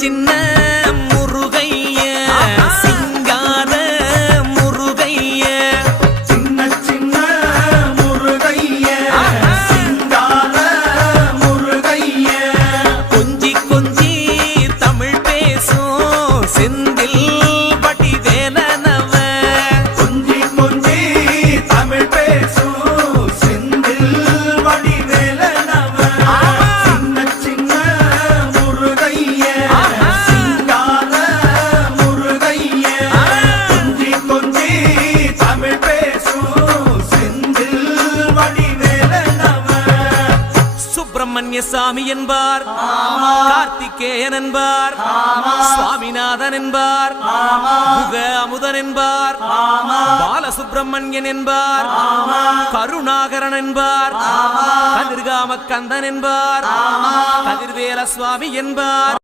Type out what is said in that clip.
சின்ன முருகைய சிங்கார முருகைய சின்ன சின்ன முருகைய சிங்கார முருகைய கொஞ்சி கொஞ்சி தமிழ் பேசும் செந்தில் வடிவேலனவ கொஞ்சி கொஞ்சி தமிழ் பேசும் செந்தில் வடிவேலனவ சின்ன சின்ன முருகைய சிங்கார முருகைய கொஞ்சி கொஞ்சி தமிழ் பேசும் செந்தில் வடிவேலனவ சுப்பிரமணிய சாமி என்பார், கார்த்திகேயன் என்பார், சுவாமிநாதன் என்பார், முக அமுதன் என்பார், பாலசுப்பிரமணியன் என்பார், கருணாகரன் என்பார், கதிர்காம கந்தன் என்பார், கதிர்வேல சுவாமி என்பார்.